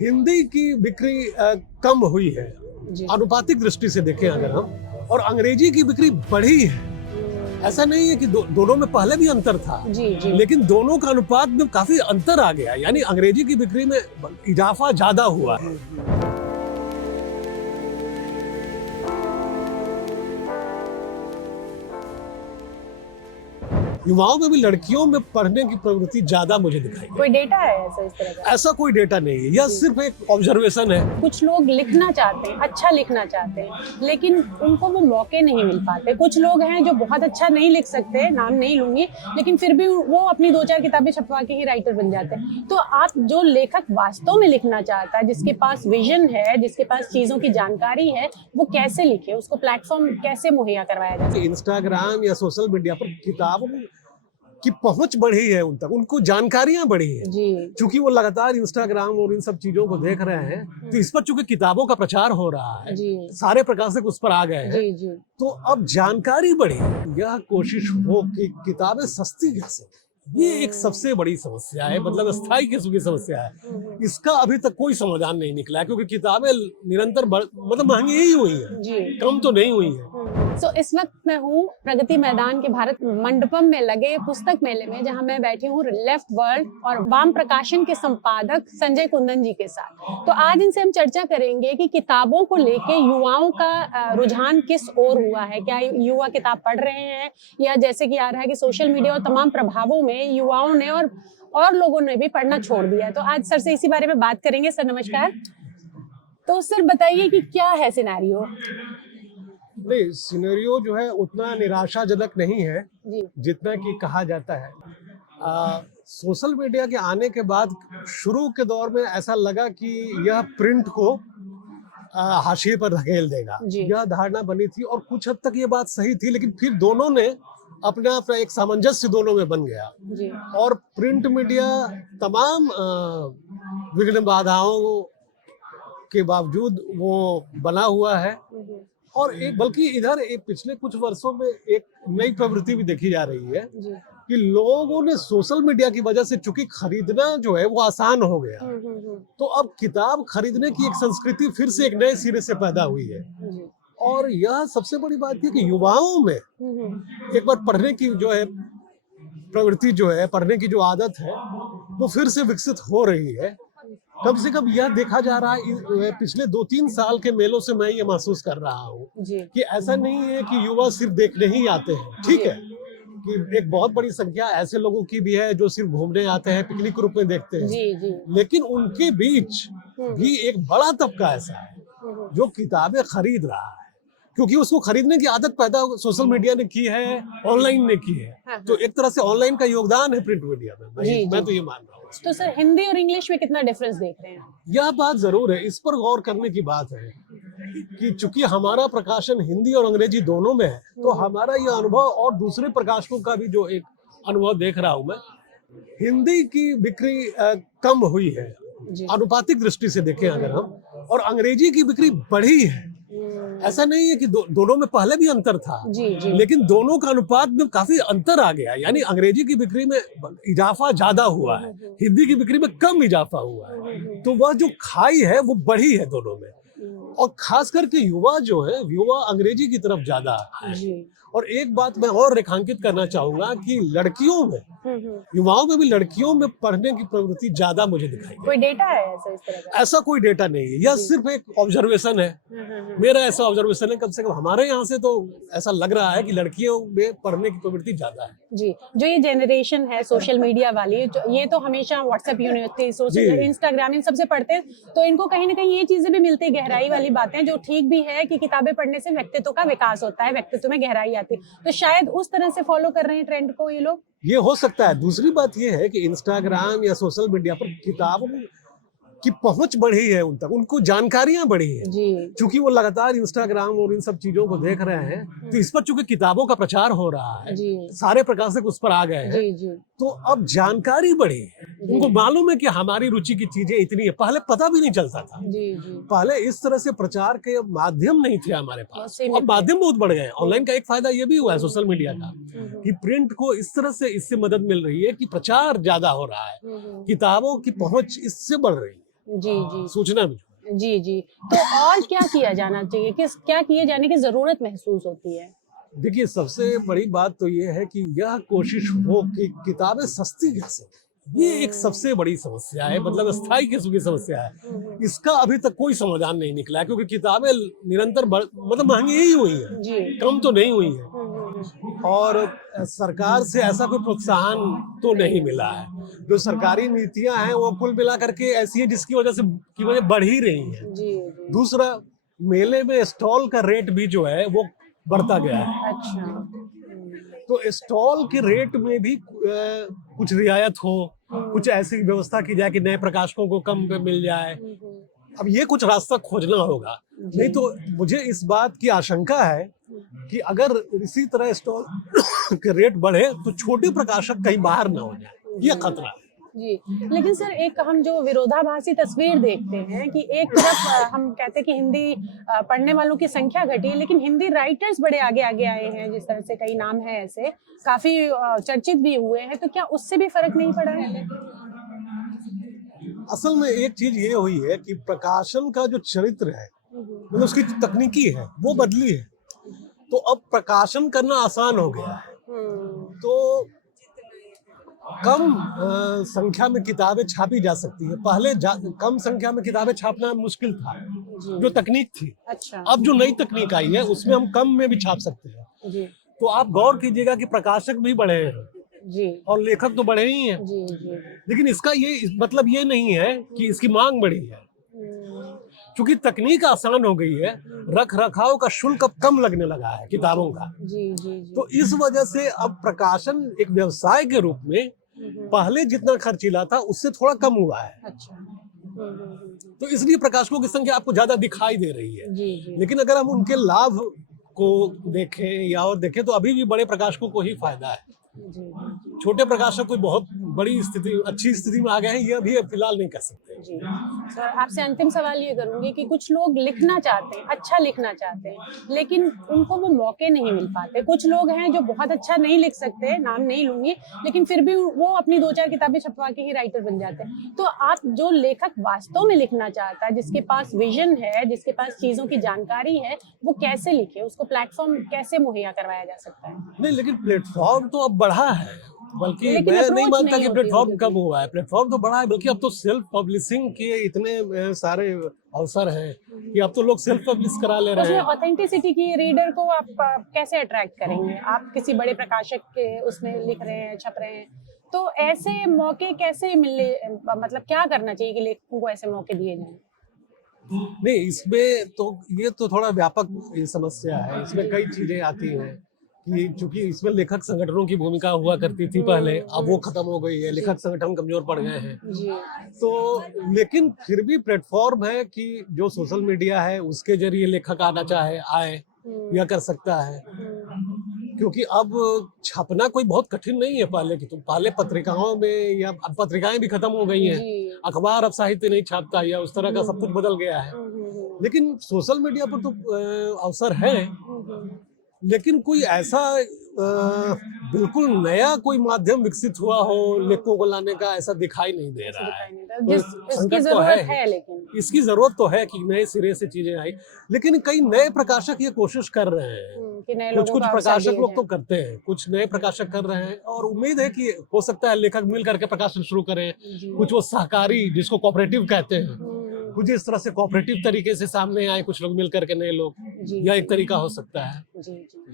हिंदी की बिक्री कम हुई है अनुपातिक दृष्टि से देखें अगर हम, और अंग्रेजी की बिक्री बढ़ी है। ऐसा नहीं है कि दोनों में पहले भी अंतर था, जी। लेकिन दोनों का अनुपात में काफी अंतर आ गया, यानी अंग्रेजी की बिक्री में इजाफा ज्यादा हुआ है। युवाओं में भी लड़कियों में पढ़ने की प्रवृत्ति ज्यादा मुझे दिखाई। कोई डेटा है ऐसा इस तरह का? ऐसा कोई डेटा नहीं है, यह सिर्फ एक ऑब्जर्वेशन है। कुछ लोग लिखना चाहते हैं, अच्छा लिखना चाहते हैं, लेकिन उनको वो मौके नहीं मिल पाते। कुछ लोग हैं जो बहुत अच्छा नहीं लिख सकते, नाम नहीं लूंगी, लेकिन फिर भी वो अपनी 2-4 किताबें छपवा के ही राइटर बन जाते हैं। तो आप जो लेखक वास्तव में लिखना चाहता है, जिसके पास विजन है, जिसके पास चीजों की जानकारी है, वो कैसे लिखे, उसको प्लेटफॉर्म कैसे मुहैया करवाया जाए? इंस्टाग्राम या सोशल मीडिया पर किताबों की पहुंच बढ़ी है, उन तक उनको जानकारियां बढ़ी है जी। क्योंकि वो लगातार इंस्टाग्राम और इन सब चीजों को देख रहे हैं, तो इस पर चूंकि किताबों का प्रचार हो रहा है जी। सारे प्रकाशक उस पर आ गए हैं जी। तो अब जानकारी बढ़ी। यह कोशिश हो कि किताबें सस्ती कैसे, ये एक सबसे बड़ी समस्या है, मतलब स्थायी किस्म की समस्या है। इसका अभी तक कोई समाधान नहीं निकला है, क्योंकि किताबें निरंतर मतलब महंगी ही हुई है, कम तो नहीं हुई है। तो इस वक्त मैं हूँ प्रगति मैदान के भारत मंडपम में लगे पुस्तक मेले में, जहाँ मैं बैठी हूँ लेफ्ट वर्ल्ड और वाम प्रकाशन के संपादक संजय कुंदन जी के साथ। तो आज इनसे हम चर्चा करेंगे कि किताबों को लेके युवाओं का रुझान किस ओर हुआ है। क्या युवा किताब पढ़ रहे हैं, या जैसे कि आ रहा है कि सोशल मीडिया और तमाम प्रभावों में युवाओं ने और लोगों ने भी पढ़ना छोड़ दिया है। तो आज सर से इसी बारे में बात करेंगे। सर नमस्कार। तो सर बताइए कि क्या है सिनेरियो? नहीं, सिनेरियो जो है उतना निराशाजनक नहीं है जितना कि कहा जाता है। सोशल मीडिया के आने के बाद शुरू के दौर में ऐसा लगा कि यह प्रिंट को हाशिए पर धकेल देगा, यह धारणा बनी थी, और कुछ हद तक ये बात सही थी। लेकिन फिर दोनों ने अपना एक सामंजस्य दोनों में बन गया जी। और प्रिंट मीडिया तमाम विघ्न बाधाओं के बावजूद वो बना हुआ है। और एक बल्कि इधर पिछले कुछ वर्षों में एक नई प्रवृत्ति भी देखी जा रही है कि लोगों ने सोशल मीडिया की वजह से, चूंकि खरीदना जो है वो आसान हो गया, तो अब किताब खरीदने की एक संस्कृति फिर से एक नए सिरे से पैदा हुई है। और यह सबसे बड़ी बात है कि युवाओं में एक बार पढ़ने की जो है प्रवृत्ति, जो है पढ़ने की जो आदत है, वो फिर से विकसित हो रही है। कम से कम यह देखा जा रहा है पिछले 2-3 साल के मेलों से, मैं ये महसूस कर रहा हूँ कि ऐसा नहीं है कि युवा सिर्फ देखने ही आते हैं। ठीक है कि एक बहुत बड़ी संख्या ऐसे लोगों की भी है जो सिर्फ घूमने आते हैं, पिकनिक रूप में देखते हैं, लेकिन उनके बीच भी एक बड़ा तबका ऐसा है जो किताबें खरीद रहा है, क्योंकि उसको खरीदने की आदत पैदा सोशल मीडिया ने की है, ऑनलाइन ने की है। तो एक तरह से ऑनलाइन का योगदान है प्रिंट मीडिया में, मैं तो ये मान रहा हूँ। तो सर हिंदी और इंग्लिश में कितना डिफरेंस देख रहे हैं? यह बात जरूर है, इस पर गौर करने की बात है कि चूंकि हमारा प्रकाशन हिंदी और अंग्रेजी दोनों में है, तो हमारा यह अनुभव और दूसरे प्रकाशकों का भी जो एक अनुभव देख रहा हूं मैं, हिंदी की बिक्री कम हुई है अनुपातिक दृष्टि से देखें अगर हम, और अंग्रेजी की बिक्री बढ़ी है। ऐसा नहीं है कि दोनों में पहले भी अंतर था जी। लेकिन दोनों का अनुपात में काफी अंतर आ गया, यानी अंग्रेजी की बिक्री में इजाफा ज्यादा हुआ है, हिंदी की बिक्री में कम इजाफा हुआ है। तो वह जो खाई है वो बढ़ी है दोनों में, और खास करके युवा जो है, युवा अंग्रेजी की तरफ ज्यादा है। और एक बात मैं और रेखांकित करना चाहूंगा कि लड़कियों में, युवाओं में भी लड़कियों में पढ़ने की प्रवृत्ति ज्यादा मुझे दिखाई। कोई डेटा है ऐसा इस तरह का? ऐसा कोई डेटा नहीं है, यह सिर्फ एक ऑब्जर्वेशन है, मेरा ऐसा ऑब्जर्वेशन है। कम से कम हमारे यहाँ से तो ऐसा लग रहा है कि लड़कियों में पढ़ने की प्रवृत्ति ज्यादा है जी। जो ये जनरेशन है सोशल मीडिया वाली, ये तो हमेशा व्हाट्सएप यूनिवर्सिटी, सोशल इंस्टाग्राम, इन सबसे पढ़ते हैं, तो इनको कहीं ना कहीं ये चीजें भी मिलती है, गहराई वाली बातें, जो ठीक भी है कि किताबें पढ़ने से व्यक्तित्व का विकास होता है, व्यक्तित्व में गहराई आती है। तो शायद उस तरह से फॉलो कर रहे हैं ट्रेंड को ये लोग। ये हो सकता है। दूसरी बात ये है कि इंस्टाग्राम या सोशल मीडिया पर किताबों की पहुंच बढ़ी है, उन तक उनको जानकारियां बढ़ी है जी। क्योंकि वो लगातार इंस्टाग्राम और इन सब चीजों को देख रहे हैं, तो इस पर चूंकि किताबों का प्रचार हो रहा है जी। सारे प्रकाशक उस पर आ गए हैं जी। तो अब जानकारी बढ़ी है, उनको मालूम है कि हमारी रुचि की चीजें इतनी है, पहले पता भी नहीं चलता था जी। पहले इस तरह से प्रचार के माध्यम नहीं थे हमारे पास, अब माध्यम बहुत बढ़ गए। ऑनलाइन का एक फायदा ये भी हुआ है सोशल मीडिया का कि प्रिंट को इस तरह से इससे मदद मिल रही है कि प्रचार ज्यादा हो रहा है, किताबों की पहुंच इससे बढ़ रही है। जी जी सूचना भी। जी जी। तो और क्या किया जाना चाहिए, क्या किए जाने की जरूरत महसूस होती है? देखिए, सबसे बड़ी बात तो ये है कि यह कोशिश हो कि किताबें सस्ती कैसे, ये एक सबसे बड़ी समस्या है, मतलब स्थायी किस्म की समस्या है। इसका अभी तक कोई समाधान नहीं निकला है, क्योंकि किताबें निरंतर मतलब महंगी ही हुई हैं, जी। कम तो नहीं हुई है। और सरकार से ऐसा कोई प्रोत्साहन तो नहीं मिला है। जो सरकारी नीतियां हैं वो कुल मिला करके ऐसी है जिसकी वजह बढ़ ही रही है। जी जी। दूसरा, मेले में स्टॉल का रेट भी जो है वो बढ़ता गया है। अच्छा। तो स्टॉल के रेट में भी कुछ रियायत हो, कुछ ऐसी व्यवस्था की जाए कि नए प्रकाशकों को कम पे मिल जाए। अब ये कुछ रास्ता खोजना होगा, नहीं तो मुझे इस बात की आशंका है कि अगर इसी तरह स्टॉल के रेट बढ़े तो छोटे प्रकाशक कहीं बाहर ना हो जाए, ये खतरा है। जी, लेकिन सर एक हम जो विरोधाभासी तस्वीर देखते हैं कि एक तरफ हम कहते हैं कि हिंदी पढ़ने वालों की संख्या घटी, लेकिन हिंदी राइटर्स बड़े आगे आगे आए हैं, जिस तरह से कई नाम हैं ऐसे, काफी चर्चित भी हुए हैं, तो क्या उससे भी फर्क नहीं पड़ा है? असल में एक चीज ये हुई है कि प्रकाशन का जो चरित्र है, मतलब उसकी तकनीकी है, वो बदली है। तो अब प्रकाशन करना आसान हो गया है। तो कम संख्या में किताबें छापी जा सकती है। पहले कम संख्या में किताबें छापना मुश्किल था, जो तकनीक थी। अच्छा। अब जो नई तकनीक आई है उसमें हम कम में भी छाप सकते हैं। जी। तो आप गौर कीजिएगा कि प्रकाशक भी बढ़े हैं जी। और लेखक तो बढ़े ही हैं। जी जी। लेकिन इसका ये मतलब ये नहीं है कि इसकी मांग बढ़ी है, क्योंकि तकनीक आसान हो गई है, रख रखाव का शुल्क अब कम लगने लगा है किताबों का। जी जी जी। तो इस वजह से अब प्रकाशन एक व्यवसाय के रूप में पहले जितना खर्चीला था उससे थोड़ा कम हुआ है। अच्छा। तो इसलिए प्रकाशकों की संख्या आपको ज्यादा दिखाई दे रही है। जी जी। लेकिन अगर हम उनके लाभ को देखें या और देखें तो अभी भी बड़े प्रकाशकों को ही फायदा है। जी जी। छोटे प्रकाशक कोई बहुत बड़ी स्थिति, अच्छी स्थिति में आ गए हैं, ये अभी फिलहाल नहीं कर सकते। जी सर, आपसे अंतिम सवाल ये करूंगी कि कुछ लोग लिखना चाहते हैं, अच्छा लिखना चाहते हैं, लेकिन उनको वो मौके नहीं मिल पाते। कुछ लोग हैं जो बहुत अच्छा नहीं लिख सकते, नाम नहीं लूंगी, लेकिन फिर भी वो अपनी 2-4 किताबें छपवा के ही राइटर बन जाते हैं। तो आप जो लेखक वास्तव में लिखना चाहता है, जिसके पास विजन है, जिसके पास चीजों की जानकारी है, वो कैसे लिखे, उसको प्लेटफॉर्म कैसे मुहैया करवाया जा सकता है? नहीं, लेकिन प्लेटफॉर्म तो अब बढ़ा है, बल्कि लेकिन मैं नहीं approach मानता नहीं कि होती प्लेटफॉर्म उनकी। कम हुआ है। प्लेटफॉर्म तो बढ़ा है, बल्कि अब तो सेल्फ पब्लिशिंग के इतने सारे अवसर हैं कि अब तो लोग सेल्फ पब्लिश करा ले रहे उसमें हैं। ऑथेंटिसिटी की रीडर को आप कैसे अट्रैक्ट करेंगे? आप किसी बड़े प्रकाशक के उसमें लिख रहे हैं, छप रहे हैं, तो ऐसे मौके कैसे मिले, मतलब क्या करना चाहिए कि लेखकों को ऐसे मौके दिए जाएं? नहीं, इसमें तो ये तो थोड़ा व्यापक समस्या है। इसमें कई चीजें आती हैं कि चूंकि इसमें लेखक संगठनों की भूमिका हुआ करती थी पहले, अब वो खत्म हो गई है, लेखक संगठन कमजोर पड़ गए हैं। जी। तो लेकिन फिर भी प्लेटफॉर्म है कि जो सोशल मीडिया है उसके जरिए लेखक आना चाहे आए या कर सकता है, क्योंकि अब छापना कोई बहुत कठिन नहीं है पहले की। तो पहले पत्रिकाओं में, या अब पत्रिकाएं भी खत्म हो गई हैं, जी। अखबार अब साहित्य नहीं छापता, या उस तरह का सब कुछ बदल गया है। लेकिन सोशल मीडिया पर तो अवसर है, लेकिन कोई ऐसा बिल्कुल नया कोई माध्यम विकसित हुआ हो लेखकों को लाने का, ऐसा दिखाई नहीं दे रहा है। जिस तो इसकी संकट तो जरूरत है, लेकिन इसकी जरूरत तो है कि नए सिरे से चीजें आई, लेकिन कई नए प्रकाशक ये कोशिश कर रहे हैं। कि नए कुछ लोगों कुछ को अवसर प्रकाशक दिए लोग तो जाएं। करते हैं, कुछ नए प्रकाशक कर रहे हैं, और उम्मीद है कि हो सकता है लेखक मिल करके प्रकाशन शुरू करें। कुछ वो सहकारी, जिसको कोऑपरेटिव कहते हैं, कुछ इस तरह से कोऑपरेटिव तरीके से सामने आए कुछ लोग मिल करके, नए लोग, जी। या एक तरीका हो सकता है। जी जी।